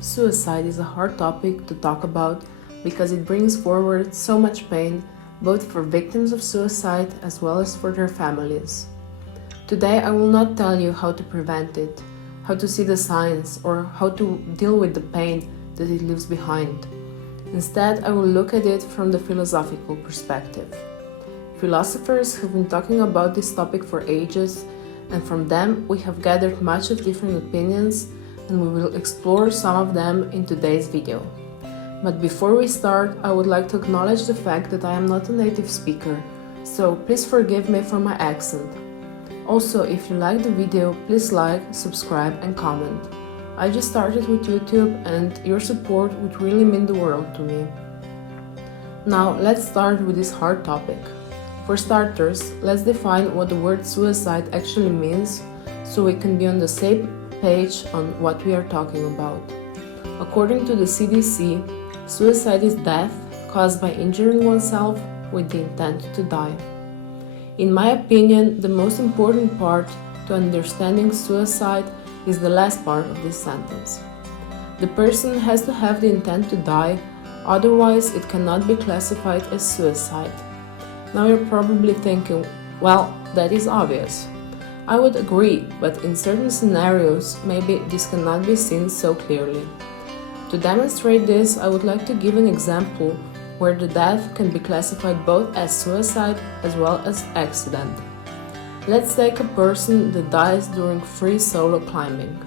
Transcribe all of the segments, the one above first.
Suicide is a hard topic to talk about because it brings forward so much pain both for victims of suicide as well as for their families. Today I will not tell you how to prevent it, how to see the signs, or how to deal with the pain that it leaves behind. Instead, I will look at it from the philosophical perspective. Philosophers have been talking about this topic for ages, and from them we have gathered much of different opinions, and we will explore some of them in today's video. But before we start, I would like to acknowledge the fact that I am not a native speaker, so please forgive me for my accent. Also, if you like the video, please like, subscribe and comment. I just started with YouTube and your support would really mean the world to me. Now, let's start with this hard topic. For starters, let's define what the word suicide actually means so we can be on the same page on what we are talking about. According to the CDC, suicide is death caused by injuring oneself with the intent to die. In my opinion, the most important part to understanding suicide is the last part of this sentence. The person has to have the intent to die, otherwise it cannot be classified as suicide. Now you're probably thinking, well, that is obvious. I would agree, but in certain scenarios, maybe this cannot be seen so clearly. To demonstrate this, I would like to give an example where the death can be classified both as suicide as well as accident. Let's take a person that dies during free solo climbing.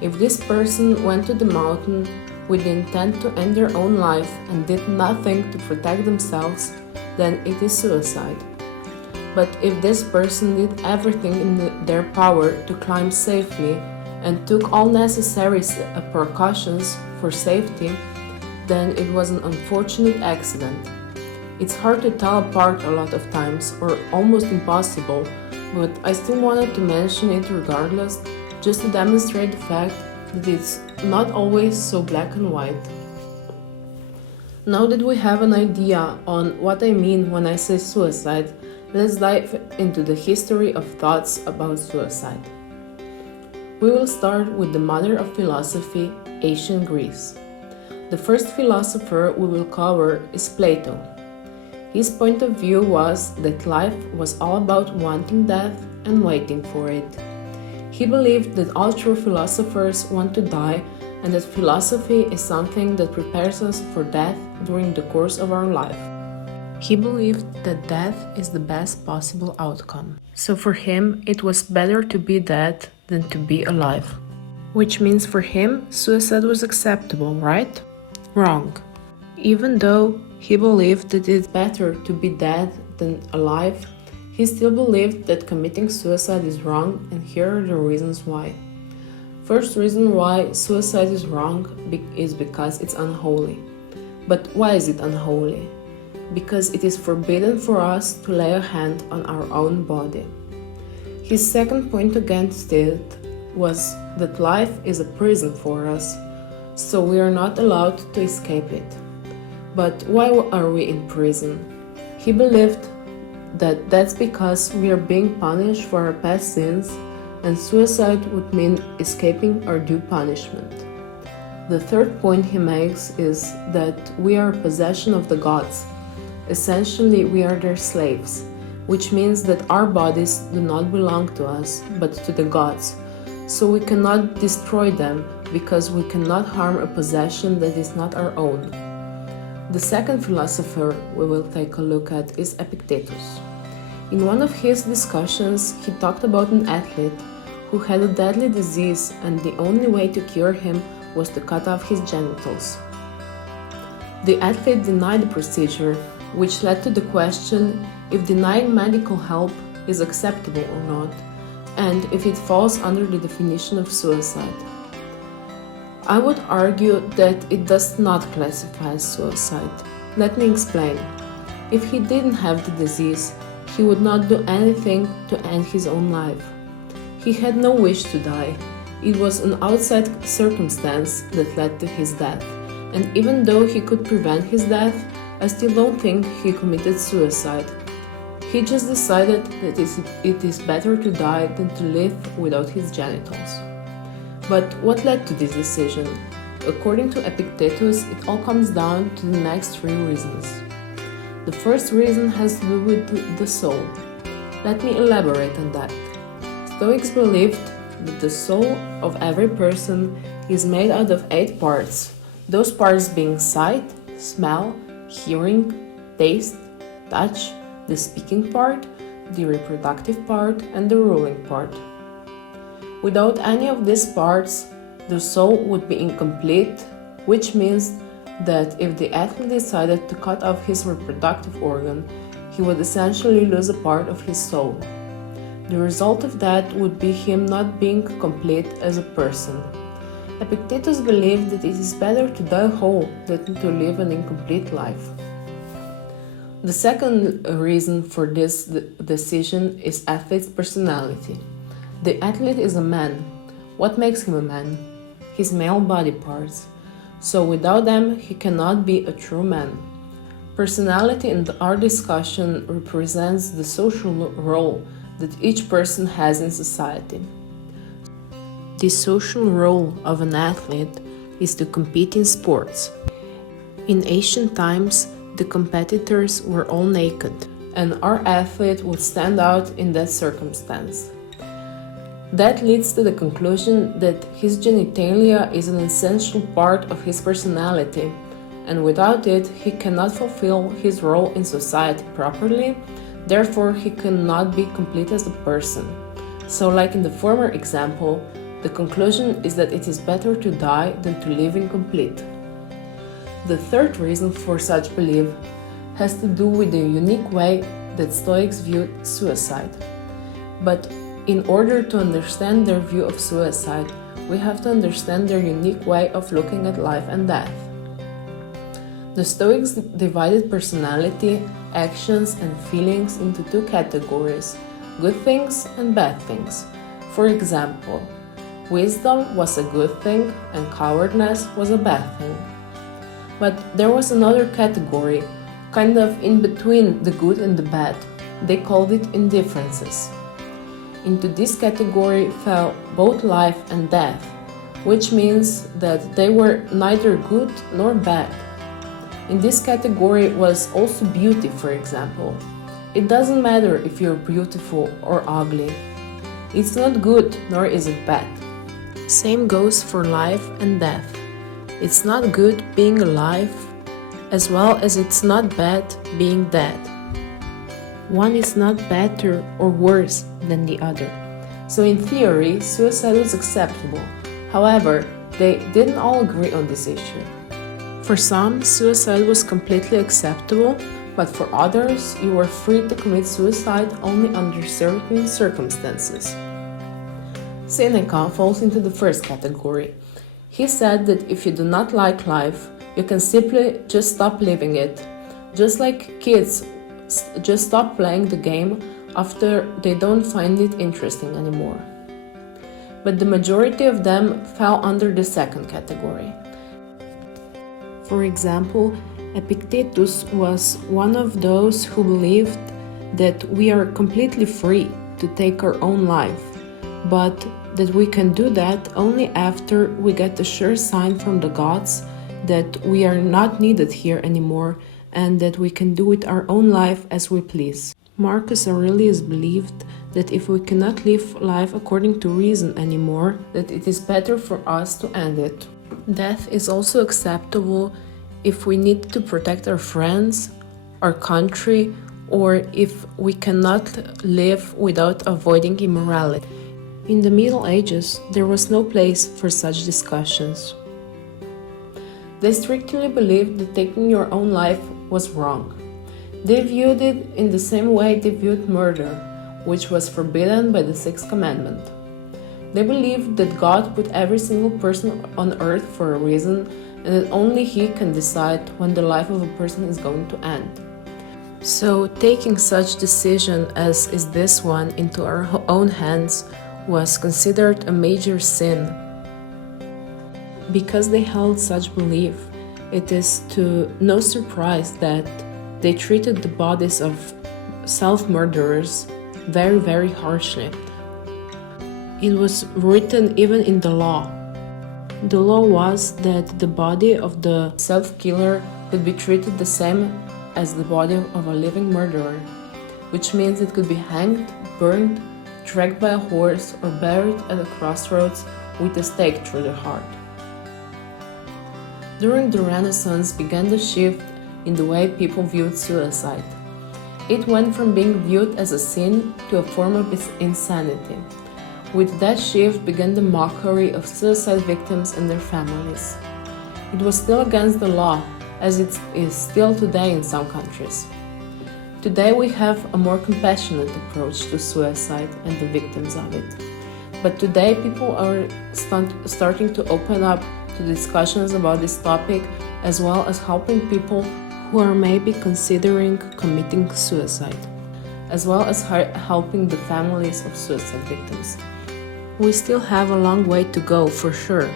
If this person went to the mountain with the intent to end their own life and did nothing to protect themselves, then it is suicide. But if this person did everything in their power to climb safely and took all necessary precautions for safety, then it was an unfortunate accident. It's hard to tell apart a lot of times, or almost impossible, but I still wanted to mention it regardless, just to demonstrate the fact that it's not always so black and white. Now that we have an idea on what I mean when I say suicide, let's dive into the history of thoughts about suicide. We will start with the mother of philosophy, ancient Greece. The first philosopher we will cover is Plato. His point of view was that life was all about wanting death and waiting for it. He believed that all true philosophers want to die and that philosophy is something that prepares us for death during the course of our life. He believed that death is the best possible outcome. So for him, it was better to be dead than to be alive. Which means for him, suicide was acceptable, right? Wrong. Even though he believed that it's better to be dead than alive, he still believed that committing suicide is wrong, and here are the reasons why. First reason why suicide is wrong is because it's unholy. But why is it unholy? Because it is forbidden for us to lay a hand on our own body. His second point against it was that life is a prison for us, so we are not allowed to escape it. But why are we in prison? He believed that that's because we are being punished for our past sins, and suicide would mean escaping our due punishment. The third point he makes is that we are a possession of the gods. Essentially, we are their slaves, which means that our bodies do not belong to us, but to the gods. So we cannot destroy them because we cannot harm a possession that is not our own. The second philosopher we will take a look at is Epictetus. In one of his discussions, he talked about an athlete who had a deadly disease, and the only way to cure him was to cut off his genitals. The athlete denied the procedure, which led to the question if denying medical help is acceptable or not, and if it falls under the definition of suicide. I would argue that it does not classify as suicide. Let me explain. If he didn't have the disease, he would not do anything to end his own life. He had no wish to die. It was an outside circumstance that led to his death, and even though he could prevent his death, I still don't think he committed suicide. He just decided that it is better to die than to live without his genitals. But what led to this decision? According to Epictetus, it all comes down to the next three reasons. The first reason has to do with the soul. Let me elaborate on that. Stoics believed that the soul of every person is made out of 8 parts, those parts being sight, smell, hearing, taste, touch, the speaking part, the reproductive part, and the ruling part. Without any of these parts, the soul would be incomplete, which means that if the athlete decided to cut off his reproductive organ, he would essentially lose a part of his soul. The result of that would be him not being complete as a person. Epictetus believed that it is better to die whole than to live an incomplete life. The second reason for this decision is athlete's personality. The athlete is a man. What makes him a man? His male body parts. So without them, he cannot be a true man. Personality in our discussion represents the social role that each person has in society. The social role of an athlete is to compete in sports. In ancient times, the competitors were all naked, and our athlete would stand out in that circumstance. That leads to the conclusion that his genitalia is an essential part of his personality, and without it, he cannot fulfill his role in society properly, therefore he cannot be complete as a person. So, like in the former example, the conclusion is that it is better to die than to live incomplete. The third reason for such belief has to do with the unique way that Stoics viewed suicide. But in order to understand their view of suicide, we have to understand their unique way of looking at life and death. The Stoics divided personality, actions, and feelings into 2 categories: good things and bad things. For example, wisdom was a good thing and cowardness was a bad thing. But there was another category, kind of in between the good and the bad. They called it indifferences. Into this category fell both life and death, which means that they were neither good nor bad. In this category was also beauty, for example. It doesn't matter if you're beautiful or ugly. It's not good nor is it bad. Same goes for life and death. It's not good being alive, as well as it's not bad being dead. One is not better or worse than the other. So in theory, suicide was acceptable. However, they didn't all agree on this issue. For some, suicide was completely acceptable, but for others, you were free to commit suicide only under certain circumstances. Seneca falls into the first category. He said that if you do not like life, you can simply just stop living it. Just like kids just stop playing the game after they don't find it interesting anymore. But the majority of them fell under the second category. For example, Epictetus was one of those who believed that we are completely free to take our own life, but that we can do that only after we get a sure sign from the gods that we are not needed here anymore and that we can do with our own life as we please. Marcus Aurelius believed that if we cannot live life according to reason anymore, that it is better for us to end it. Death is also acceptable if we need to protect our friends, our country, or if we cannot live without avoiding immorality. In the Middle Ages, there was no place for such discussions. They strictly believed that taking your own life was wrong. They viewed it in the same way they viewed murder, which was forbidden by the Sixth Commandment. They believed that God put every single person on earth for a reason, and that only He can decide when the life of a person is going to end. So, taking such decision as is this one into our own hands was considered a major sin. Because they held such belief, it is to no surprise that they treated the bodies of self-murderers very, very harshly. It was written even in the law. The law was that the body of the self-killer could be treated the same as the body of a living murderer, which means it could be hanged, burned, dragged by a horse, or buried at a crossroads with a stake through the heart. During the Renaissance began the shift in the way people viewed suicide. It went from being viewed as a sin to a form of insanity. With that shift began the mockery of suicide victims and their families. It was still against the law, as it is still today in some countries. Today we have a more compassionate approach to suicide and the victims of it. But today people are starting to open up to discussions about this topic, as well as helping people who are maybe considering committing suicide, as well as helping the families of suicide victims. We still have a long way to go for sure,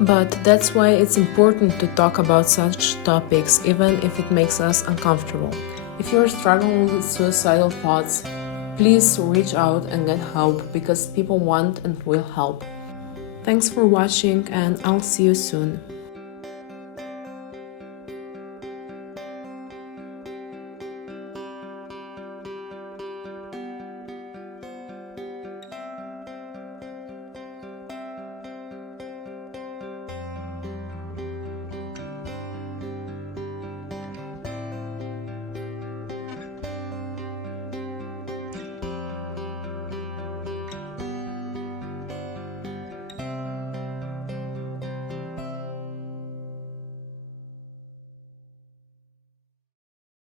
but that's why it's important to talk about such topics even if it makes us uncomfortable. If you're struggling with suicidal thoughts, please reach out and get help because people want and will help. Thanks for watching, and I'll see you soon.